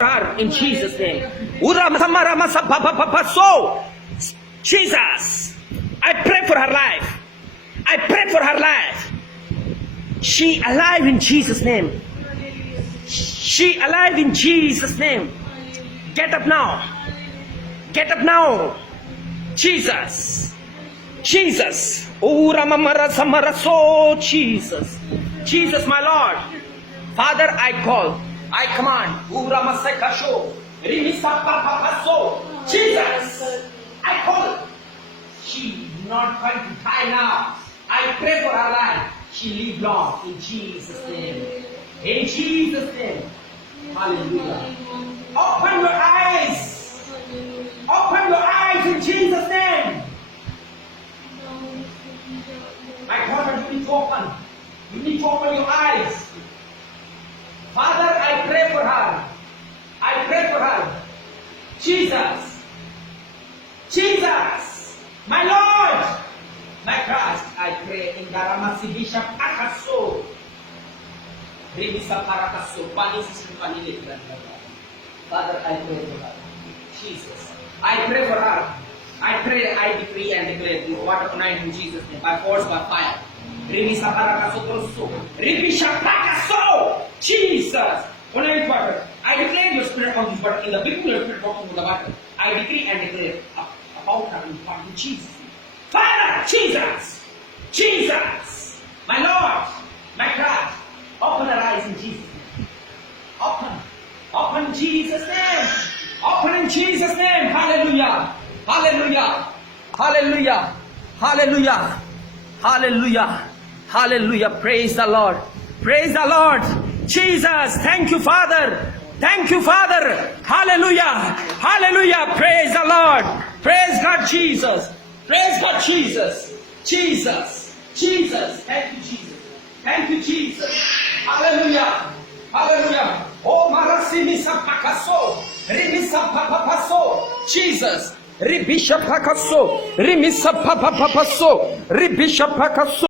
in Jesus' name. Jesus, I pray for her life. I pray for her life. She alive in Jesus' name. She alive in Jesus' name. Get up now. Get up now. Jesus. Jesus. Jesus. Jesus, my Lord. Father, I call. I command. Jesus. I call. She not going to die now. I pray for her life. She live long in Jesus' name. In Jesus' name. Hallelujah. Open your eyes. Open your eyes in Jesus' name. My God, you need to open. You need to open your eyes. Father, I pray for her. I pray for her. Jesus. Jesus. My Lord. My Christ, I pray in Garamasi Bishop Akaso. Father, I pray for her. Jesus. I pray for her. I pray, I decree and declare this water tonight in Jesus' name, by force, by fire. Jesus. Tonight, water. I declare your spirit on this water in the big spirit of the water. I decree and declare about her in Jesus' name. Father, Jesus, Jesus, my Lord, my God, open her eyes in Jesus' name. Open in Jesus' name. Open in Jesus' name. Hallelujah. Hallelujah. Hallelujah. Hallelujah. Hallelujah. Hallelujah. Praise the Lord. Praise the Lord. Jesus. Thank you, Father. Thank you, Father. Hallelujah. Hallelujah. Praise the Lord. Praise God, Jesus. Praise God, Jesus. Jesus. Jesus. Thank you, Jesus. Thank you, Jesus. Hallelujah. Hallelujah. Oh, Marasimi Sapakaso. Rimisa Papapaso. Jesus. Ribisha Pakaso. Rimisa Papapaso. Ribisha Pakaso.